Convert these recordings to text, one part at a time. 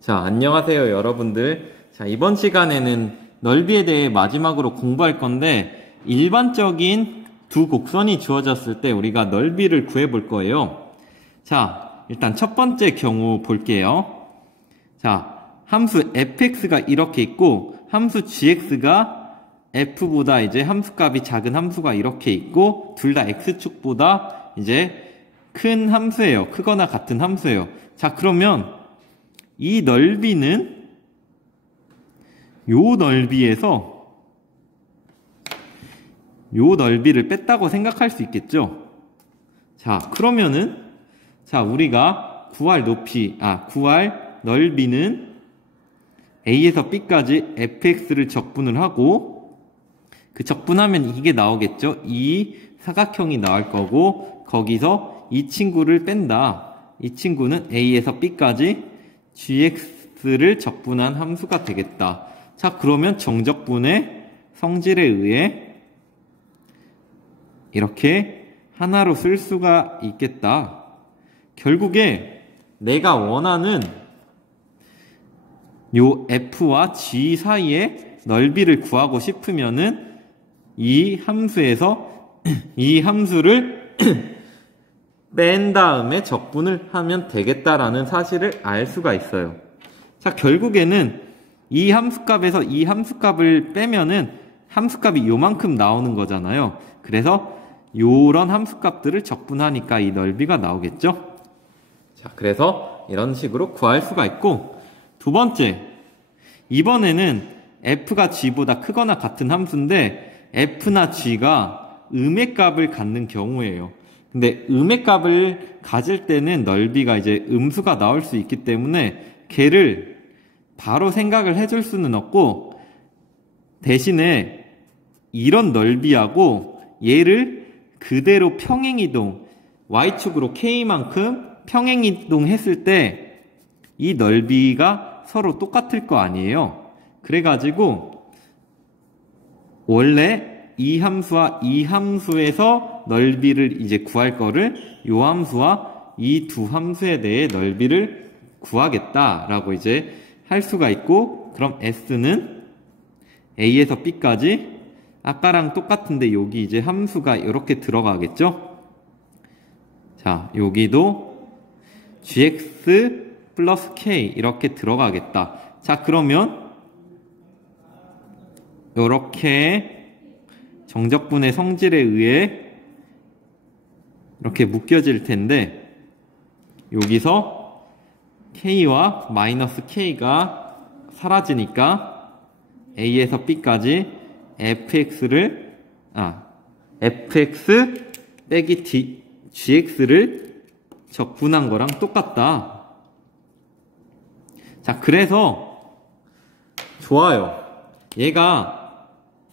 자, 안녕하세요, 여러분들. 자, 이번 시간에는 넓이에 대해 마지막으로 공부할 건데, 일반적인 두 곡선이 주어졌을 때 우리가 넓이를 구해 볼 거예요. 자, 일단 첫 번째 경우 볼게요. 자, 함수 fx가 이렇게 있고, 함수 gx가 f보다 이제 함수값이 작은 함수가 이렇게 있고, 둘 다 x축보다 이제 큰 함수예요. 크거나 같은 함수예요. 자, 그러면 이 넓이는 요 넓이에서 요 넓이를 뺐다고 생각할 수 있겠죠? 자, 그러면은 자, 우리가 구할 넓이는 a에서 b까지 fx를 적분을 하고, 그 적분하면 이게 나오겠죠? 이 사각형이 나올 거고, 거기서 이 친구를 뺀다. 이 친구는 a에서 b까지 gx를 적분한 함수가 되겠다. 자, 그러면 정적분의 성질에 의해 이렇게 하나로 쓸 수가 있겠다. 결국에 내가 원하는 요 f와 g 사이의 넓이를 구하고 싶으면은 이 함수에서 이 함수를 뺀 다음에 적분을 하면 되겠다라는 사실을 알 수가 있어요. 자, 결국에는 이 함수값에서 이 함수값을 빼면은 함수값이 요만큼 나오는 거잖아요. 그래서 요런 함수값들을 적분하니까 이 넓이가 나오겠죠. 자, 그래서 이런 식으로 구할 수가 있고, 두 번째, 이번에는 f가 g보다 크거나 같은 함수인데 f나 g가 음의 값을 갖는 경우예요. 근데 음의 값을 가질 때는 넓이가 이제 음수가 나올 수 있기 때문에 걔를 바로 생각을 해줄 수는 없고, 대신에 이런 넓이하고 얘를 그대로 평행이동, y축으로 k만큼 평행이동 했을 때 이 넓이가 서로 똑같을 거 아니에요. 그래가지고 원래 이 함수와 이 함수에서 넓이를 이제 구할 거를 요 함수와 이 두 함수에 대해 넓이를 구하겠다라고 이제 할 수가 있고, 그럼 s는 a에서 b까지 아까랑 똑같은데 여기 이제 함수가 이렇게 들어가겠죠? 자, 여기도 gx 플러스 k 이렇게 들어가겠다. 자, 그러면 이렇게 정적분의 성질에 의해 이렇게 묶여질 텐데, 여기서 k와 마이너스 k가 사라지니까 a에서 b까지 fx 빼기 gx를 적분한 거랑 똑같다. 자, 그래서 좋아요. 얘가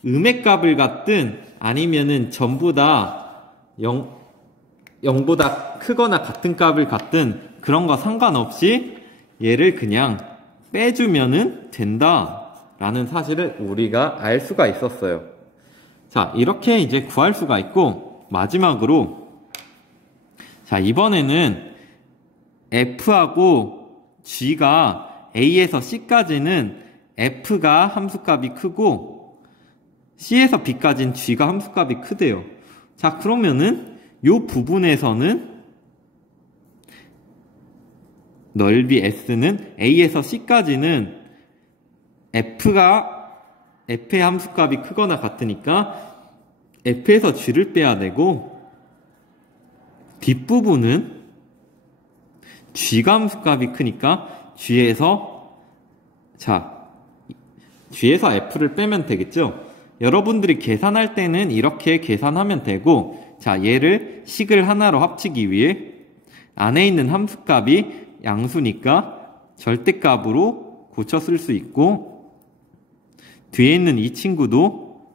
음의 값을 갖든 아니면은 전부 다 0보다 크거나 같은 값을 갖든 그런 거 상관없이 얘를 그냥 빼주면은 된다라는 사실을 우리가 알 수가 있었어요. 자, 이렇게 이제 구할 수가 있고, 마지막으로 자, 이번에는 f하고 g가 a에서 c까지는 f가 함수값이 크고 c에서 b까지는 g가 함수값이 크대요. 자, 그러면은 요 부분에서는 넓이 s는 a에서 c까지는 f의 함수값이 크거나 같으니까 f에서 g를 빼야 되고, 뒷부분은 g가 함수값이 크니까 g에서 f를 빼면 되겠죠. 여러분들이 계산할 때는 이렇게 계산하면 되고, 자, 얘를 식을 하나로 합치기 위해 안에 있는 함수값이 양수니까 절대값으로 고쳐 쓸 수 있고, 뒤에 있는 이 친구도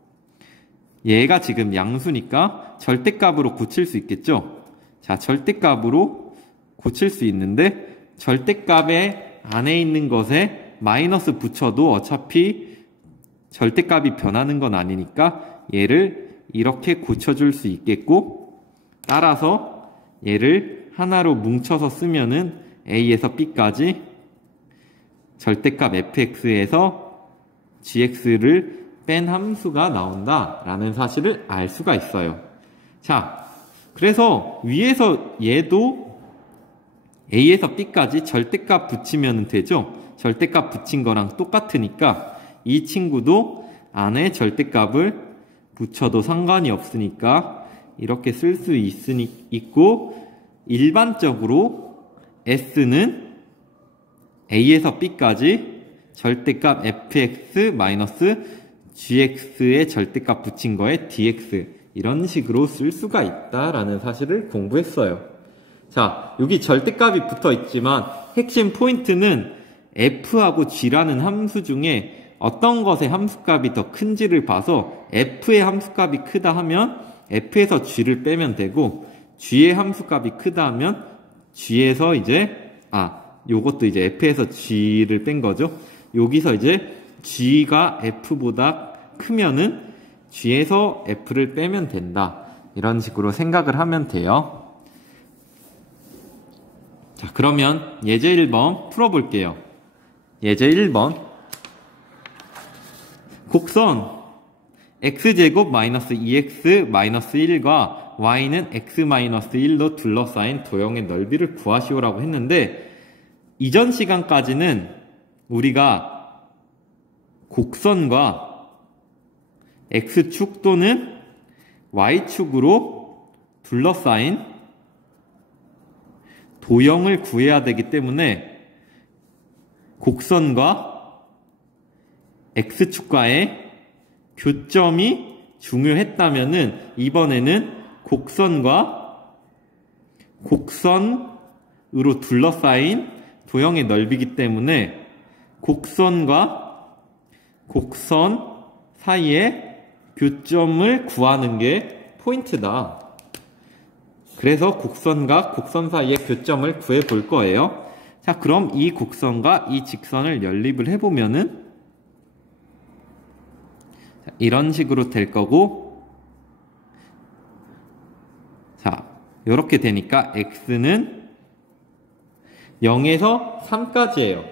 얘가 지금 양수니까 절대값으로 고칠 수 있겠죠. 자, 절대값으로 고칠 수 있는데, 절대값의 안에 있는 것에 마이너스 붙여도 어차피 절대값이 변하는 건 아니니까 얘를 이렇게 고쳐줄 수 있겠고, 따라서 얘를 하나로 뭉쳐서 쓰면은 A에서 B까지 절대값 fx에서 gx를 뺀 함수가 나온다라는 사실을 알 수가 있어요. 자, 그래서 위에서 얘도 a에서 b까지 절대값 붙이면 되죠. 절대값 붙인 거랑 똑같으니까 이 친구도 안에 절대값을 붙여도 상관이 없으니까 이렇게 쓸 수 있고, 일반적으로 s는 a에서 b까지 절대값 fx-gx의 절대값 붙인 거에 dx, 이런 식으로 쓸 수가 있다라는 사실을 공부했어요. 자, 여기 절대값이 붙어 있지만 핵심 포인트는 f하고 g라는 함수 중에 어떤 것의 함수값이 더 큰지를 봐서 f의 함수값이 크다 하면 f에서 g를 빼면 되고, g의 함수값이 크다 하면 g에서 요것도 이제 f에서 g를 뺀 거죠. 여기서 이제 g가 f보다 크면은 g에서 f를 빼면 된다. 이런 식으로 생각을 하면 돼요. 자, 그러면 예제 1번 풀어볼게요. 예제 1번. 곡선 x제곱 마이너스 2x 마이너스 1과 y는 x 마이너스 1로 둘러싸인 도형의 넓이를 구하시오라고 했는데, 이전 시간까지는 우리가 곡선과 x축 또는 y축으로 둘러싸인 도형을 구해야 되기 때문에 곡선과 x축과의 교점이 중요했다면은, 이번에는 곡선과 곡선으로 둘러싸인 도형의 넓이기 때문에 곡선과 곡선 사이의 교점을 구하는 게 포인트다. 그래서 곡선과 곡선 사이의 교점을 구해 볼 거예요. 자, 그럼 이 곡선과 이 직선을 연립을 해보면은 이런 식으로 될 거고, 자, 이렇게 되니까 x는 0에서 3까지예요.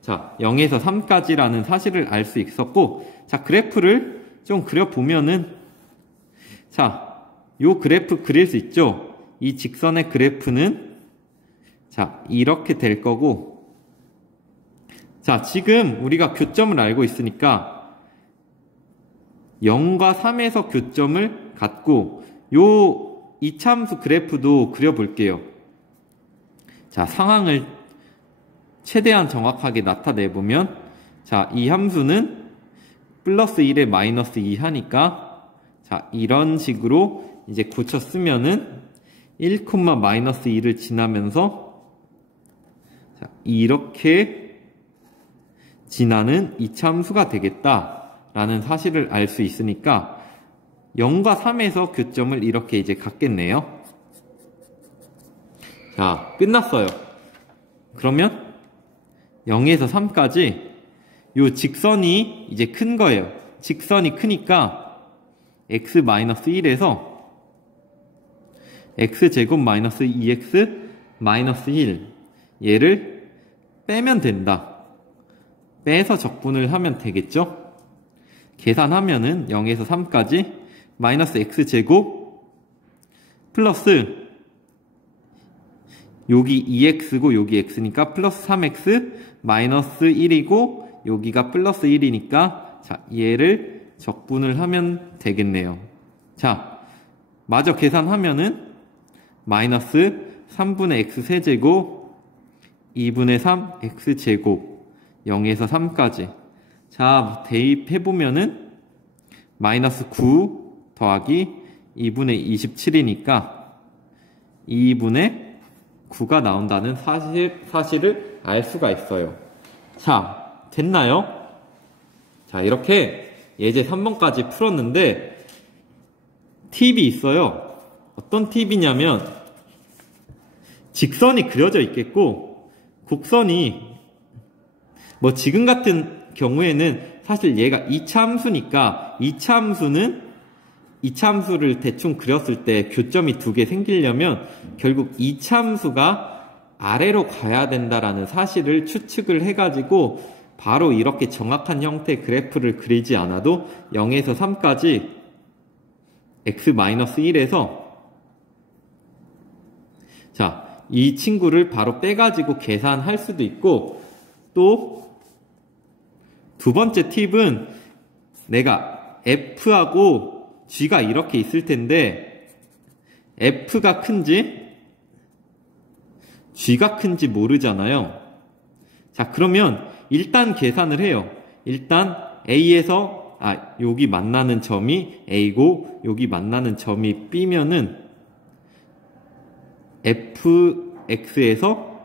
자, 0에서 3까지라는 사실을 알 수 있었고, 자, 그래프를 좀 그려보면은, 자, 요 그래프 그릴 수 있죠? 이 직선의 그래프는, 자, 이렇게 될 거고, 자, 지금 우리가 교점을 알고 있으니까 0과 3에서 교점을 갖고, 요 이차함수 그래프도 그려볼게요. 자, 상황을 최대한 정확하게 나타내보면, 자, 이 함수는 플러스 1에 마이너스 2 하니까, 자, 이런 식으로 이제 고쳐 쓰면은 1, 마이너스 2를 지나면서, 자, 이렇게 지나는 이차함수가 되겠다라는 사실을 알 수 있으니까 0과 3에서 교점을 이렇게 이제 갖겠네요. 자, 끝났어요. 그러면 0에서 3까지 요 직선이 이제 큰 거예요. 직선이 크니까 x-1에서 x제곱 마이너스 2x 마이너스 1, 얘를 빼면 된다. 빼서 적분을 하면 되겠죠? 계산하면은 0에서 3까지 마이너스 x제곱 플러스 여기 2x고 여기 x니까 플러스 3x 마이너스 1이고 여기가 플러스 1이니까, 자, 얘를 적분을 하면 되겠네요. 자, 마저 계산하면은 마이너스 3분의 x 세제곱 2분의 3 x제곱 0에서 3까지. 자, 대입해보면은 마이너스 9 더하기 2분의 27이니까 2분의 9가 나온다는 사실을 알 수가 있어요. 자, 됐나요? 자, 이렇게 예제 3번까지 풀었는데 팁이 있어요. 어떤 팁이냐면, 직선이 그려져 있겠고 곡선이 뭐 지금 같은 경우에는 사실 얘가 이차함수니까 이차함수를 대충 그렸을 때 교점이 두 개 생기려면 결국 이차함수가 아래로 가야 된다라는 사실을 추측을 해가지고 바로 이렇게 정확한 형태의 그래프를 그리지 않아도 0에서 3까지 x-1에서 자, 이 친구를 바로 빼가지고 계산할 수도 있고, 또 두 번째 팁은 내가 F하고 G가 이렇게 있을 텐데 F가 큰지 G가 큰지 모르잖아요. 자, 그러면 일단 계산을 해요. 일단 A에서 여기 만나는 점이 A고 여기 만나는 점이 B면은 fx에서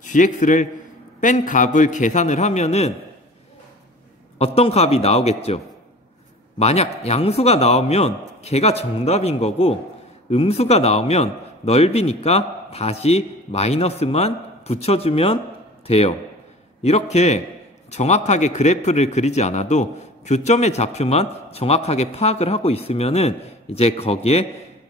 gx를 뺀 값을 계산을 하면은 어떤 값이 나오겠죠? 만약 양수가 나오면 걔가 정답인 거고, 음수가 나오면 넓이니까 다시 마이너스만 붙여주면 돼요. 이렇게 정확하게 그래프를 그리지 않아도 교점의 좌표만 정확하게 파악을 하고 있으면은 이제 거기에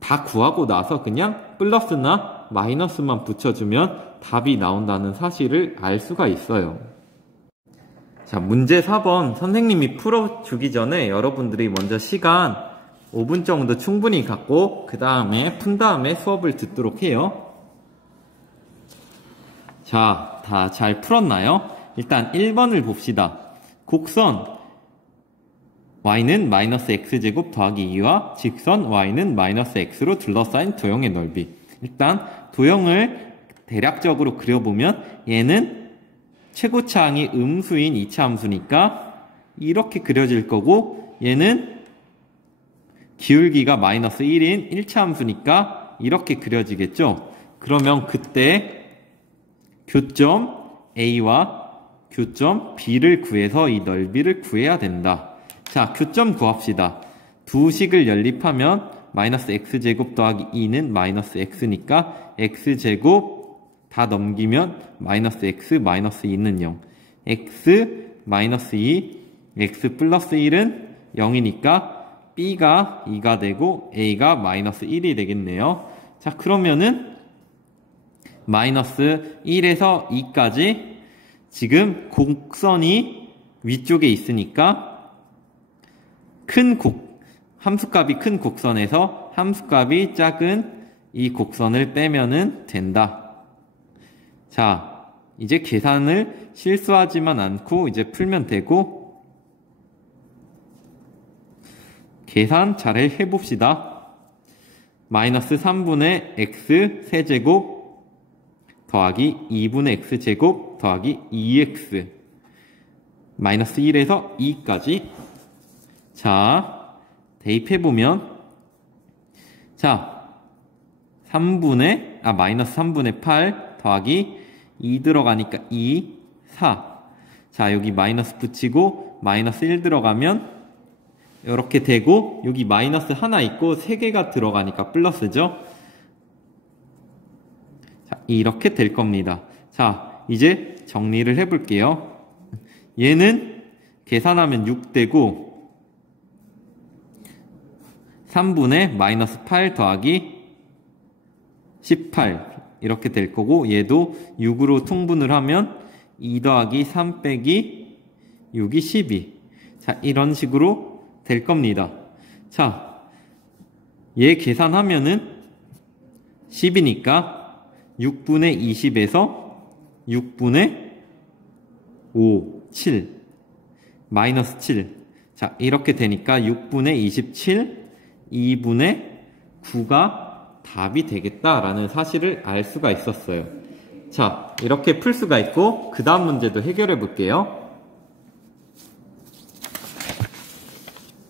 다 구하고 나서 그냥 플러스나 마이너스만 붙여주면 답이 나온다는 사실을 알 수가 있어요. 자, 문제 4번 선생님이 풀어주기 전에 여러분들이 먼저 시간 5분 정도 충분히 갖고 그 다음에 푼 다음에 수업을 듣도록 해요. 자, 다 잘 풀었나요? 일단 1번을 봅시다. 곡선 y는 마이너스 x제곱 더하기 2와 직선 y는 마이너스 x로 둘러싸인 도형의 넓이. 일단 도형을 대략적으로 그려보면 얘는 최고차항이 음수인 2차 함수니까 이렇게 그려질 거고, 얘는 기울기가 마이너스 1인 1차 함수니까 이렇게 그려지겠죠. 그러면 그때 교점 A와 교점 B를 구해서 이 넓이를 구해야 된다. 자, 교점 구합시다. 두 식을 연립하면 마이너스 x제곱 더하기 2는 마이너스 x니까 x제곱 다 넘기면 마이너스 x 마이너스 2는 0. x 마이너스 2, x 플러스 1은 0이니까 b가 2가 되고 a가 마이너스 1이 되겠네요. 자, 그러면은 마이너스 1에서 2까지 지금 곡선이 위쪽에 있으니까 함수값이 큰 곡선에서 함수값이 작은 이 곡선을 빼면은 된다. 자, 이제 계산을 실수하지만 않고 이제 풀면 되고, 계산 잘 해봅시다. 마이너스 3분의 x 세제곱 더하기 2분의 x제곱 더하기 2x 마이너스 1에서 2까지. 자, 대입해보면, 자, 마이너스 3분의 8 더하기 2 들어가니까 2, 4. 자, 여기 마이너스 붙이고 마이너스 1 들어가면 이렇게 되고, 여기 마이너스 하나 있고 3개가 들어가니까 플러스죠. 자, 이렇게 될 겁니다. 자, 이제 정리를 해볼게요. 얘는 계산하면 6 되고 3분의 마이너스 8 더하기 18 이렇게 될 거고, 얘도 6으로 통분을 하면 2 더하기 3 빼기 6이 12. 자, 이런 식으로 될 겁니다. 자, 얘 계산하면은 10이니까 6분의 20에서 6분의 5, 7 마이너스 7. 자, 이렇게 되니까 6분의 27, 2분의 9가 답이 되겠다라는 사실을 알 수가 있었어요. 자, 이렇게 풀 수가 있고, 그 다음 문제도 해결해 볼게요.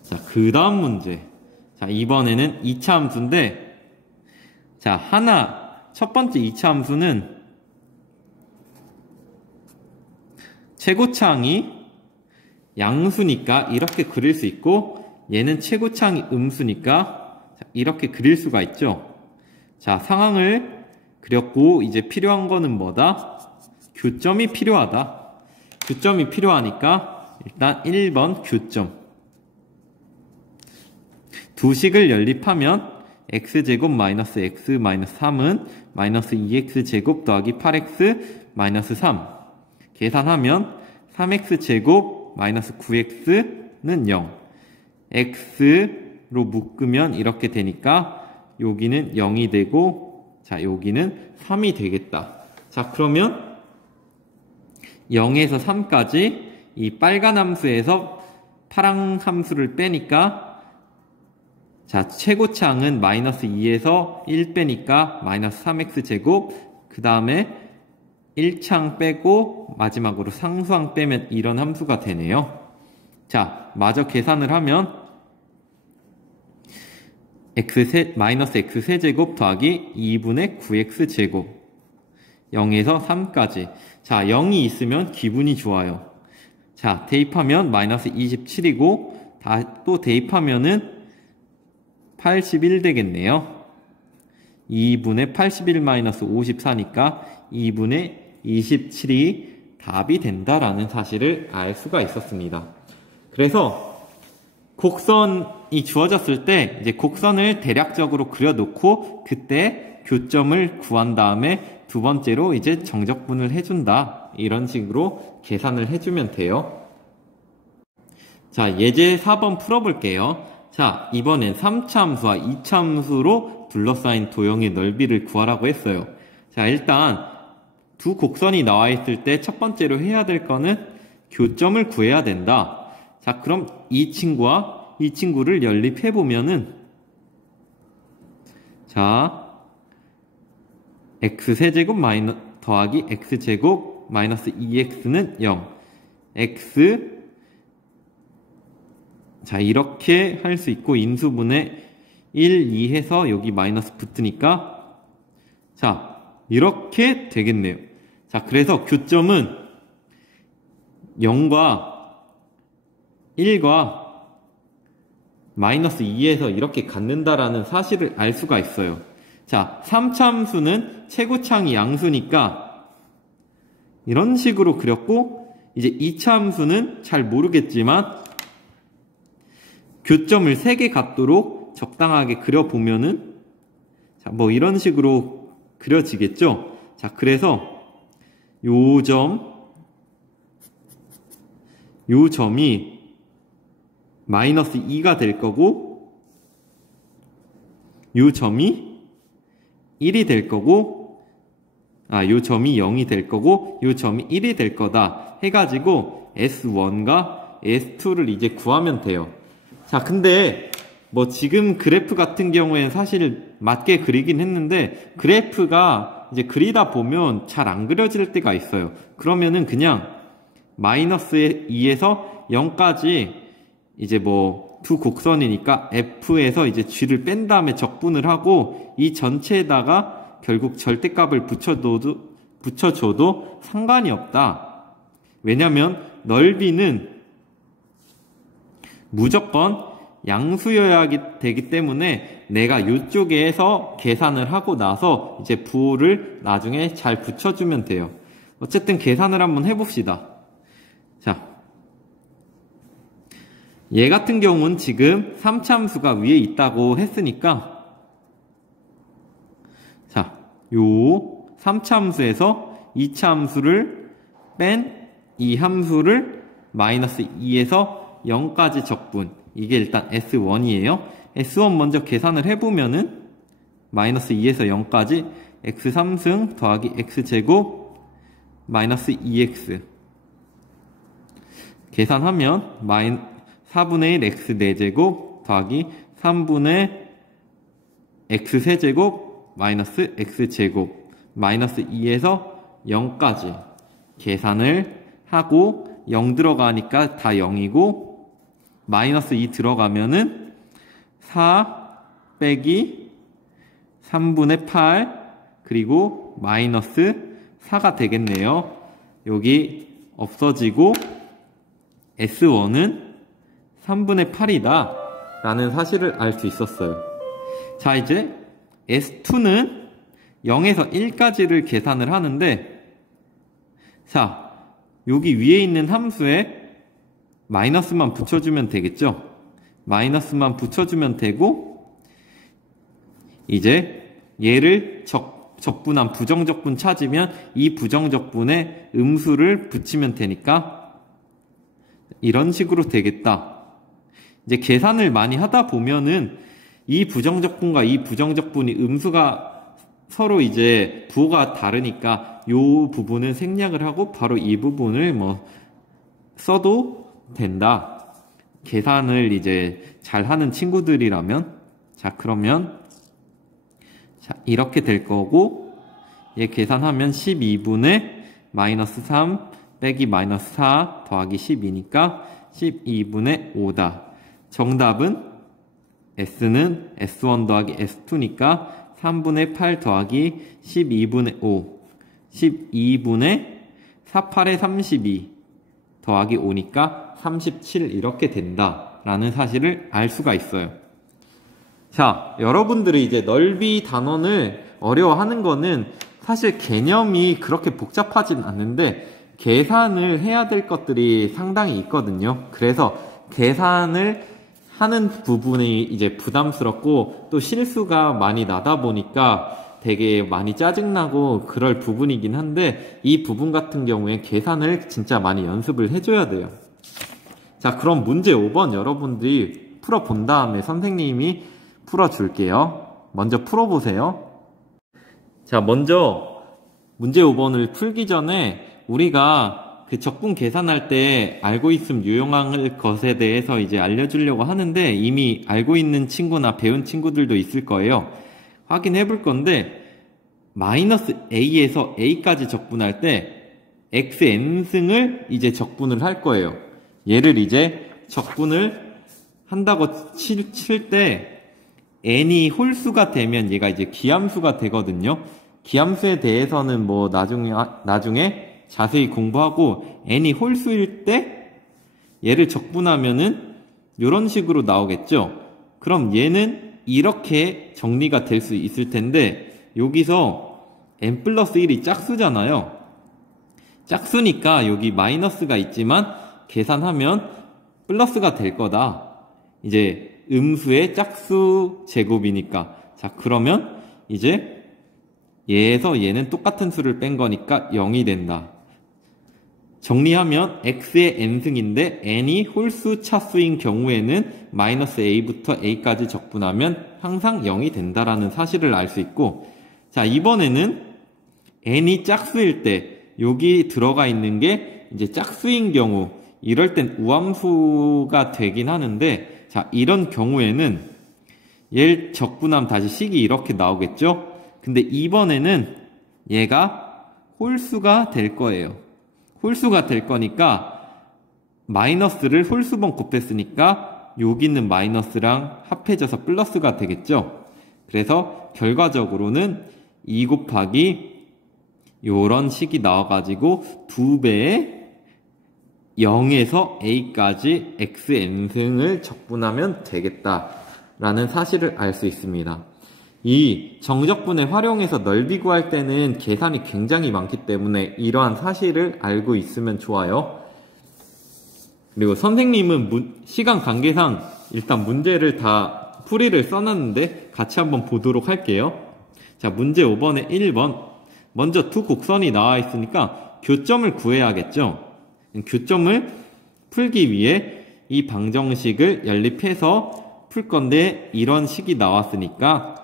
자, 그 다음 문제. 자, 이번에는 2차 함수인데, 자, 첫 번째 2차 함수는 최고차항이 양수니까 이렇게 그릴 수 있고, 얘는 최고차항이 음수니까 이렇게 그릴 수가 있죠. 자, 상황을 그렸고, 이제 필요한 거는 뭐다? 교점이 필요하다. 교점이 필요하니까 일단 1번 교점. 두 식을 연립하면 x제곱 마이너스 x 마이너스 3은 마이너스 2x제곱 더하기 8x 마이너스 3. 계산하면 3x제곱 마이너스 9x는 0. x로 묶으면 이렇게 되니까 여기는 0이 되고, 자, 여기는 3이 되겠다. 자, 그러면 0에서 3까지 이 빨간 함수에서 파란 함수를 빼니까, 자, 최고창은 마이너스 2에서 1 빼니까 마이너스 3x제곱, 그 다음에 1창 빼고 마지막으로 상수항 빼면 이런 함수가 되네요. 자, 마저 계산을 하면 마이너스 x세제곱 더하기 2분의 9x제곱 0에서 3까지. 자, 0이 있으면 기분이 좋아요. 자, 대입하면 마이너스 27이고 또 대입하면은 81 되겠네요. 2분의 81 마이너스 54니까 2분의 27이 답이 된다라는 사실을 알 수가 있었습니다. 그래서 곡선이 주어졌을 때 이제 곡선을 대략적으로 그려놓고 그때 교점을 구한 다음에 두 번째로 이제 정적분을 해준다. 이런 식으로 계산을 해주면 돼요. 자, 예제 4번 풀어볼게요. 자, 이번엔 3차 함수와 2차 함수로 둘러싸인 도형의 넓이를 구하라고 했어요. 자, 일단 두 곡선이 나와 있을 때 첫 번째로 해야 될 거는 교점을 구해야 된다. 자, 그럼 이 친구와 이 친구를 연립해 보면은, 자, x세제곱 더하기 x제곱 마이너스 2x는 0. x, 자, 이렇게 할 수 있고 인수분해 1, 2 해서 여기 마이너스 붙으니까, 자, 이렇게 되겠네요. 자, 그래서 교점은 0과 1과 마이너스 2에서 이렇게 갖는다라는 사실을 알 수가 있어요. 자, 3차 함수는 최고창이 양수니까 이런 식으로 그렸고, 이제 2차 함수는 잘 모르겠지만 교점을 3개 갖도록 적당하게 그려보면은, 자, 뭐 이런 식으로 그려지겠죠? 자, 그래서 요 점이 마이너스 2가 될 거고, 요 점이 1이 될 거고, 요 점이 0이 될 거고, 요 점이 1이 될 거다 해가지고 S1과 S2를 이제 구하면 돼요. 자, 근데 뭐 지금 그래프 같은 경우에는 사실 맞게 그리긴 했는데 그래프가 이제 그리다 보면 잘 안 그려질 때가 있어요. 그러면은 그냥 마이너스 2에서 0까지 이제 뭐 두 곡선이니까 F에서 이제 G를 뺀 다음에 적분을 하고 이 전체에다가 결국 절대값을 붙여줘도 상관이 없다. 왜냐면 넓이는 무조건 양수여야 되기 때문에 내가 이쪽에서 계산을 하고 나서 이제 부호를 나중에 잘 붙여주면 돼요. 어쨌든 계산을 한번 해봅시다. 자, 얘 같은 경우는 지금 3차 함수가 위에 있다고 했으니까, 자, 요 3차 함수에서 2차 함수를 뺀 이 함수를 마이너스 2에서 0까지 적분, 이게 일단 S1이에요. S1 먼저 계산을 해보면은 마이너스 2에서 0까지 x3승 더하기 x제곱 마이너스 2x 계산하면 4분의 1 x 4제곱 더하기 3분의 x세제곱 마이너스 x제곱 마이너스 2에서 0까지 계산을 하고 0 들어가니까 다 0이고 마이너스 2 들어가면은 4 빼기 3분의 8 그리고 마이너스 4가 되겠네요. 여기 없어지고 S1은 3분의 8이다 라는 사실을 알 수 있었어요. 자, 이제 S2는 0에서 1까지를 계산을 하는데, 자, 여기 위에 있는 함수에 마이너스만 붙여주면 되겠죠? 마이너스만 붙여주면 되고, 이제 얘를 적분한 부정적분 찾으면 이 부정적분에 음수를 붙이면 되니까 이런 식으로 되겠다. 이제 계산을 많이 하다 보면은 이 부정적분과 이 부정적분이 음수가 서로 이제 부호가 다르니까 요 부분은 생략을 하고 바로 이 부분을 뭐 써도 된다. 계산을 이제 잘 하는 친구들이라면. 자, 그러면 자, 이렇게 될 거고, 얘 계산하면 12분의 마이너스 3 빼기 마이너스 4 더하기 12니까 12분의 5다. 정답은 S는 S1 더하기 S2니까 3분의 8 더하기 12분의 5, 12분의 4, 8에 32 더하기 5니까 37 이렇게 된다라는 사실을 알 수가 있어요. 자, 여러분들이 이제 넓이 단원을 어려워하는 거는 사실 개념이 그렇게 복잡하진 않는데 계산을 해야 될 것들이 상당히 있거든요. 그래서 계산을 하는 부분이 이제 부담스럽고 또 실수가 많이 나다 보니까 되게 많이 짜증나고 그럴 부분이긴 한데 이 부분 같은 경우에 계산을 진짜 많이 연습을 해줘야 돼요. 자, 그럼 문제 5번 여러분들이 풀어본 다음에 선생님이 풀어줄게요. 먼저 풀어보세요. 자, 먼저 문제 5번을 풀기 전에 우리가 그 적분 계산할 때 알고 있음 유용한 것에 대해서 이제 알려주려고 하는데 이미 알고 있는 친구나 배운 친구들도 있을 거예요. 확인해 볼 건데 마이너스 a에서 a까지 적분할 때 xn승을 이제 적분을 할 거예요. 얘를 이제 적분을 한다고 칠 때 n이 홀수가 되면 얘가 이제 기함수가 되거든요. 기함수에 대해서는 뭐 나중에 자세히 공부하고 n이 홀수일 때 얘를 적분하면은 이런 식으로 나오겠죠. 그럼 얘는 이렇게 정리가 될 수 있을 텐데 여기서 n 플러스 1이 짝수잖아요. 짝수니까 여기 마이너스가 있지만 계산하면 플러스가 될 거다. 이제 음수의 짝수 제곱이니까. 자, 그러면 이제 얘에서 얘는 똑같은 수를 뺀 거니까 0이 된다. 정리하면 x의 n승인데 n이 홀수 차수인 경우에는 마이너스 a부터 a까지 적분하면 항상 0이 된다라는 사실을 알 수 있고, 자, 이번에는 n이 짝수일 때 여기 들어가 있는 게 이제 짝수인 경우 이럴 땐 우함수가 되긴 하는데, 자, 이런 경우에는 얘를 적분하면 다시 식이 이렇게 나오겠죠? 근데 이번에는 얘가 홀수가 될 거예요. 홀수가 될 거니까 마이너스를 홀수번 곱했으니까 여기 있는 마이너스랑 합해져서 플러스가 되겠죠? 그래서 결과적으로는 2 곱하기 요런 식이 나와가지고 2배의 0에서 a까지 xn승을 적분하면 되겠다라는 사실을 알 수 있습니다. 이 정적분을 활용해서 넓이 구할 때는 계산이 굉장히 많기 때문에 이러한 사실을 알고 있으면 좋아요. 그리고 선생님은 시간 관계상 일단 문제를 다 풀이를 써놨는데 같이 한번 보도록 할게요. 자, 문제 5번에 1번. 먼저 두 곡선이 나와 있으니까 교점을 구해야겠죠. 교점을 풀기 위해 이 방정식을 연립해서 풀 건데 이런 식이 나왔으니까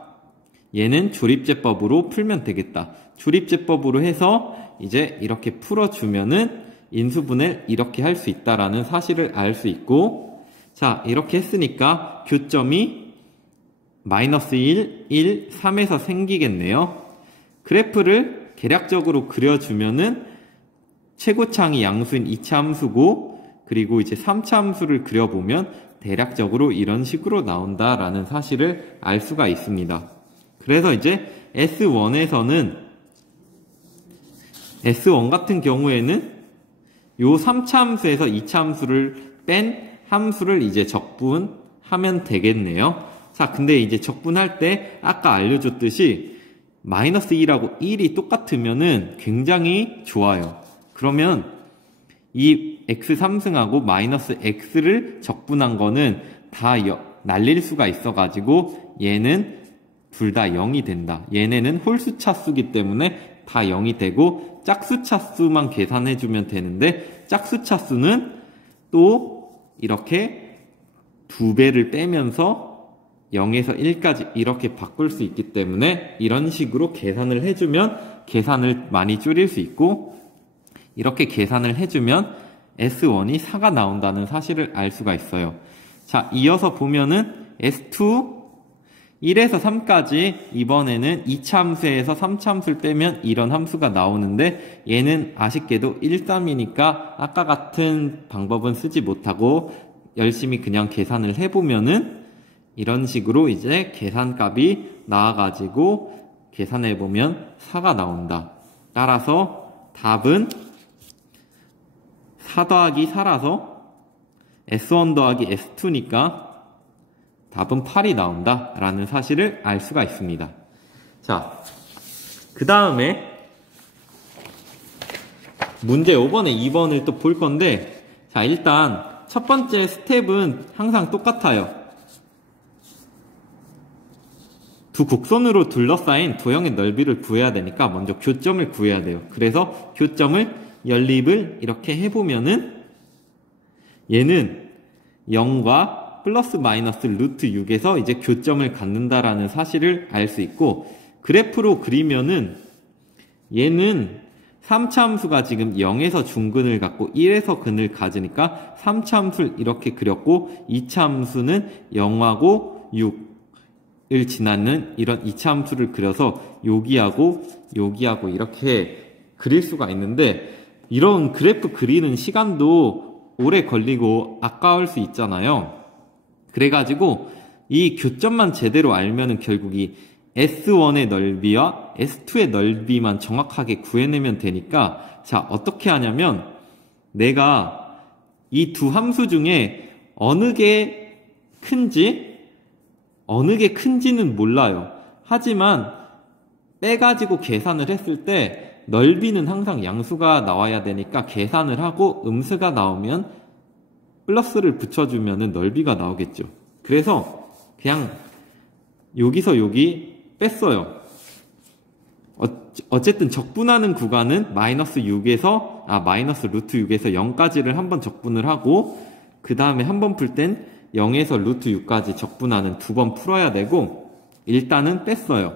얘는 조립제법으로 풀면 되겠다. 조립제법으로 해서 이제 이렇게 풀어주면은 인수분해를 이렇게 할 수 있다라는 사실을 알 수 있고, 자, 이렇게 했으니까 교점이 마이너스 1, 1, 3에서 생기겠네요. 그래프를 계략적으로 그려주면은 최고창이 양수인 2차 함수고, 그리고 이제 3차 함수를 그려보면 대략적으로 이런 식으로 나온다라는 사실을 알 수가 있습니다. 그래서 이제 S1에서는 S1 같은 경우에는 요 3차 함수에서 2차 함수를 뺀 함수를 이제 적분하면 되겠네요. 자, 근데 이제 적분할 때 아까 알려줬듯이 마이너스 2라고 1이 똑같으면은 굉장히 좋아요. 그러면 이 x3승하고 마이너스 x를 적분한 거는 다 날릴 수가 있어가지고 얘는 둘 다 0이 된다. 얘네는 홀수 차수기 때문에 다 0이 되고 짝수 차수만 계산해주면 되는데 짝수 차수는 또 이렇게 2배를 빼면서 0에서 1까지 이렇게 바꿀 수 있기 때문에 이런 식으로 계산을 해주면 계산을 많이 줄일 수 있고, 이렇게 계산을 해주면 S1이 4가 나온다는 사실을 알 수가 있어요. 자, 이어서 보면은 S2 1에서 3까지 이번에는 2차 함수에서 3차 함수를 빼면 이런 함수가 나오는데, 얘는 아쉽게도 1, 3이니까 아까 같은 방법은 쓰지 못하고 열심히 그냥 계산을 해보면은 이런 식으로 이제 계산값이 나와가지고 계산해보면 4가 나온다. 따라서 답은 4 더하기 4라서 S1 더하기 S2니까 답은 8이 나온다 라는 사실을 알 수가 있습니다. 자, 그 다음에 문제 5번에 2번을 또 볼 건데, 자, 일단 첫 번째 스텝은 항상 똑같아요. 두 곡선으로 둘러싸인 도형의 넓이를 구해야 되니까 먼저 교점을 구해야 돼요. 그래서 교점을 연립을 이렇게 해보면은 얘는 0과 플러스 마이너스 루트 6에서 이제 교점을 갖는다라는 사실을 알 수 있고, 그래프로 그리면은 얘는 3차 함수가 지금 0에서 중근을 갖고 1에서 근을 가지니까 3차 함수를 이렇게 그렸고, 2차 함수는 0하고 6을 지나는 이런 2차 함수를 그려서 여기하고 여기하고 이렇게 그릴 수가 있는데, 이런 그래프 그리는 시간도 오래 걸리고 아까울 수 있잖아요. 그래가지고 이 교점만 제대로 알면은 결국 이 S1의 넓이와 S2의 넓이만 정확하게 구해내면 되니까, 자, 어떻게 하냐면 내가 이 두 함수 중에 어느 게 큰지는 몰라요. 하지만 빼가지고 계산을 했을 때 넓이는 항상 양수가 나와야 되니까 계산을 하고 음수가 나오면 플러스를 붙여주면 넓이가 나오겠죠. 그래서 그냥 여기서 여기 뺐어요. 어쨌든 적분하는 구간은 마이너스 루트 6에서 0까지를 한번 적분을 하고, 그 다음에 한 번 풀 땐 0에서 루트 6까지 적분하는 2번 풀어야 되고, 일단은 뺐어요.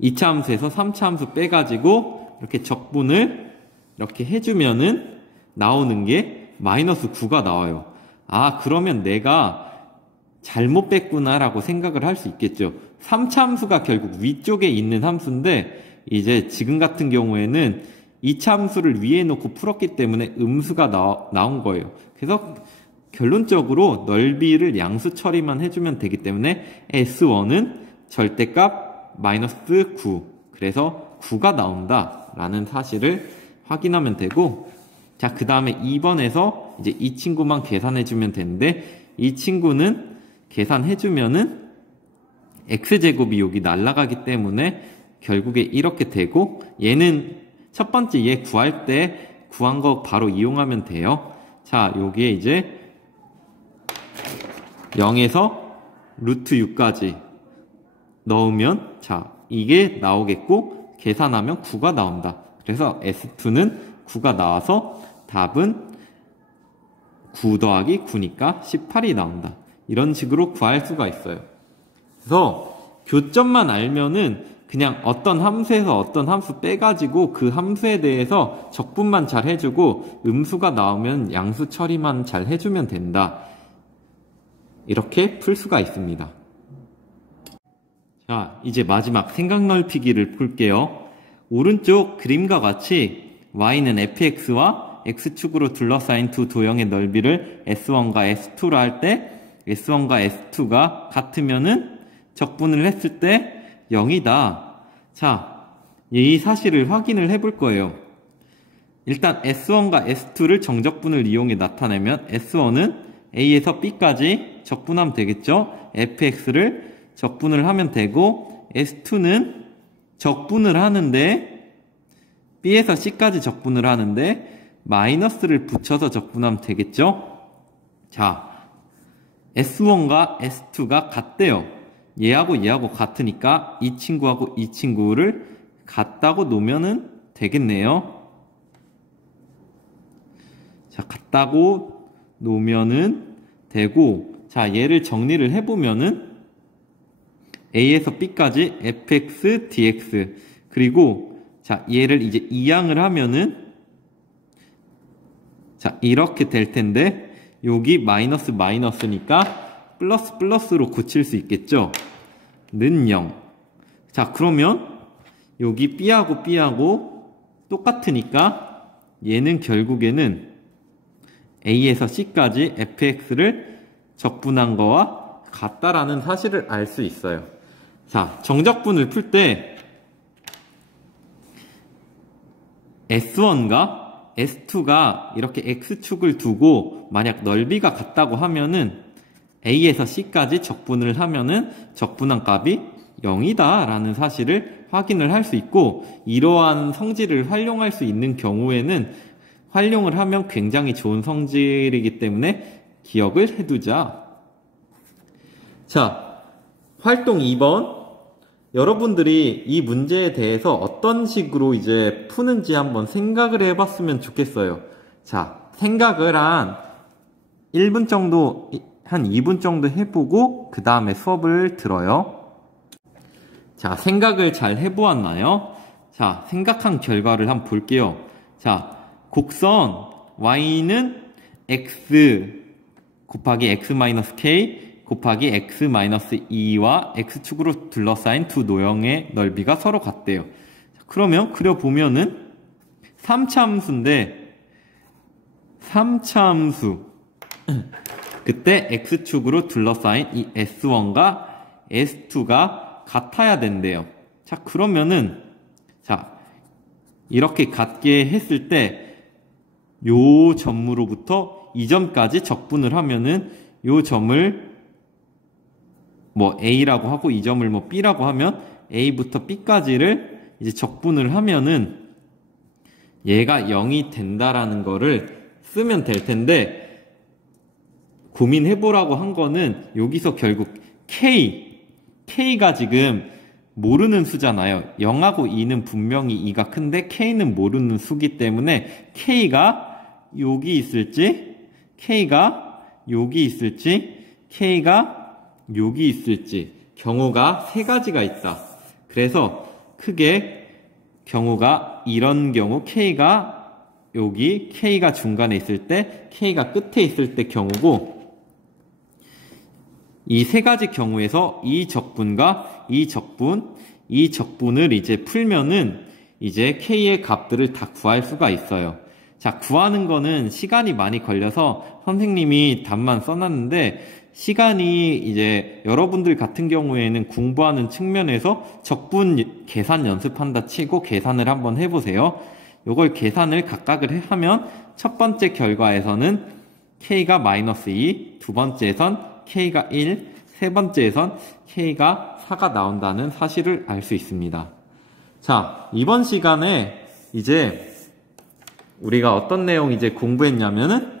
2차 함수에서 3차 함수 빼가지고 이렇게 적분을 이렇게 해주면은 나오는 게 마이너스 9가 나와요. 아, 그러면 내가 잘못 뺐구나 라고 생각을 할 수 있겠죠. 3차 함수가 결국 위쪽에 있는 함수인데, 이제 지금 같은 경우에는 2차 함수를 위에 놓고 풀었기 때문에 음수가 나온 거예요. 그래서 결론적으로 넓이를 양수 처리만 해주면 되기 때문에 S1은 절대값 마이너스 9, 그래서 9가 나온다 라는 사실을 확인하면 되고, 자, 그 다음에 2번에서 이제 이 친구만 계산해주면 되는데, 이 친구는 계산해주면은 x제곱이 여기 날아가기 때문에 결국에 이렇게 되고, 얘는 첫 번째 얘 구할 때 구한 거 바로 이용하면 돼요. 자, 여기에 이제 0에서 루트 6까지 넣으면, 자, 이게 나오겠고, 계산하면 9가 나온다. 그래서 S2는 9가 나와서 답은 9 더하기 9니까 18이 나온다. 이런 식으로 구할 수가 있어요. 그래서 교점만 알면은 그냥 어떤 함수에서 어떤 함수 빼가지고 그 함수에 대해서 적분만 잘 해주고 음수가 나오면 양수 처리만 잘 해주면 된다. 이렇게 풀 수가 있습니다. 자, 이제 마지막 생각 넓히기를 풀게요. 오른쪽 그림과 같이 y는 fx와 x축으로 둘러싸인 두 도형의 넓이를 S1과 S2로 할 때 S1과 S2가 같으면은 적분을 했을 때 0이다. 자, 이 사실을 확인을 해볼 거예요. 일단 S1과 S2를 정적분을 이용해 나타내면 S1은 A에서 B까지 적분하면 되겠죠? fx를 적분을 하면 되고, S2는 적분을 하는데 B에서 C까지 적분을 하는데 마이너스를 붙여서 적분하면 되겠죠? 자, S1과 S2가 같대요. 얘하고 얘하고 같으니까 이 친구하고 이 친구를 같다고 놓으면 되겠네요. 자, 같다고 놓으면은 되고, 자, 얘를 정리를 해보면은 A에서 B까지 fx, dx. 그리고, 자, 얘를 이제 이항을 하면은, 자, 이렇게 될 텐데, 여기 마이너스 마이너스니까 플러스 플러스로 고칠 수 있겠죠? 는 0. 자, 그러면 여기 B하고 B하고 똑같으니까 얘는 결국에는 A에서 C까지 fx를 적분한 거와 같다라는 사실을 알 수 있어요. 자, 정적분을 풀 때 S1과 S2가 이렇게 X축을 두고 만약 넓이가 같다고 하면은 A에서 C까지 적분을 하면은 적분한 값이 0이다 라는 사실을 확인을 할 수 있고, 이러한 성질을 활용할 수 있는 경우에는 활용을 하면 굉장히 좋은 성질이기 때문에 기억을 해두자. 자, 활동 2번. 여러분들이 이 문제에 대해서 어떤 식으로 이제 푸는지 한번 생각을 해봤으면 좋겠어요. 자, 생각을 한 1분 정도, 한 2분 정도 해보고 그 다음에 수업을 들어요. 자, 생각을 잘 해보았나요? 자, 생각한 결과를 한번 볼게요. 자, 곡선 y는 x 곱하기 x-k 곱하기 x-2와 x축으로 둘러싸인 두 노형의 넓이가 서로 같대요. 그러면 그려보면은 3차 함수인데 3차 함수 그때 x축으로 둘러싸인 이 S1과 S2가 같아야 된대요. 자, 그러면은 자, 이렇게 같게 했을 때 요 점으로부터 이 점까지 적분을 하면은 요 점을 뭐 A라고 하고 이 점을 뭐 B라고 하면 A부터 B까지를 이제 적분을 하면은 얘가 0이 된다라는 거를 쓰면 될 텐데, 고민해보라고 한 거는 여기서 결국 K가 지금 모르는 수잖아요. 0하고 2는 분명히 2가 큰데 K는 모르는 수기 때문에 K가 여기 있을지, K가 여기 있을지, K가 여기 있을지 경우가 세 가지가 있다. 그래서 크게 경우가 이런 경우 K가 여기, K가 중간에 있을 때, K가 끝에 있을 때 경우고, 이 세 가지 경우에서 이 적분과 이 적분을 이제 풀면은 이제 K의 값들을 다 구할 수가 있어요. 자, 구하는 거는 시간이 많이 걸려서 선생님이 답만 써놨는데, 시간이 이제 여러분들 같은 경우에는 공부하는 측면에서 적분 계산 연습한다 치고 계산을 한번 해보세요. 요걸 계산을 각각을 하면 첫 번째 결과에서는 K가 -2, 두 번째에선 K가 1, 세 번째에선 K가 4가 나온다는 사실을 알 수 있습니다. 자, 이번 시간에 이제 우리가 어떤 내용 이제 공부했냐면은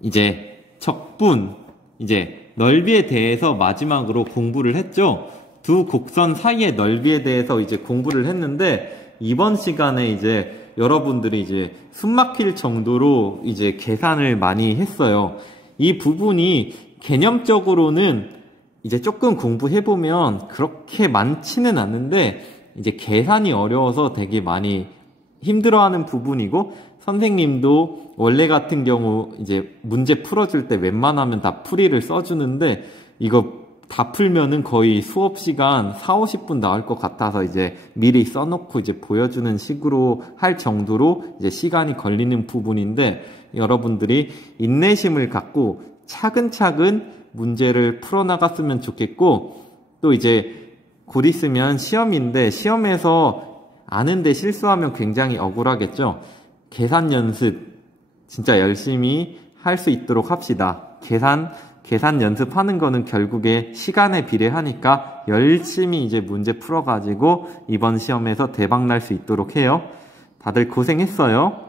이제 적분, 이제 넓이에 대해서 마지막으로 공부를 했죠. 두 곡선 사이의 넓이에 대해서 이제 공부를 했는데, 이번 시간에 이제 여러분들이 이제 숨 막힐 정도로 이제 계산을 많이 했어요. 이 부분이 개념적으로는 이제 조금 공부해보면 그렇게 많지는 않는데, 이제 계산이 어려워서 되게 많이 힘들어하는 부분이고, 선생님도 원래 같은 경우 이제 문제 풀어줄 때 웬만하면 다 풀이를 써주는데, 이거 다 풀면은 거의 수업 시간 40-50분 나올 것 같아서 이제 미리 써놓고 이제 보여주는 식으로 할 정도로 이제 시간이 걸리는 부분인데, 여러분들이 인내심을 갖고 차근차근 문제를 풀어나갔으면 좋겠고, 또 이제 곧 있으면 시험인데 시험에서 아는데 실수하면 굉장히 억울하겠죠. 계산 연습 진짜 열심히 할 수 있도록 합시다. 계산 연습하는 거는 결국에 시간에 비례하니까 열심히 이제 문제 풀어가지고 이번 시험에서 대박 날 수 있도록 해요. 다들 고생했어요.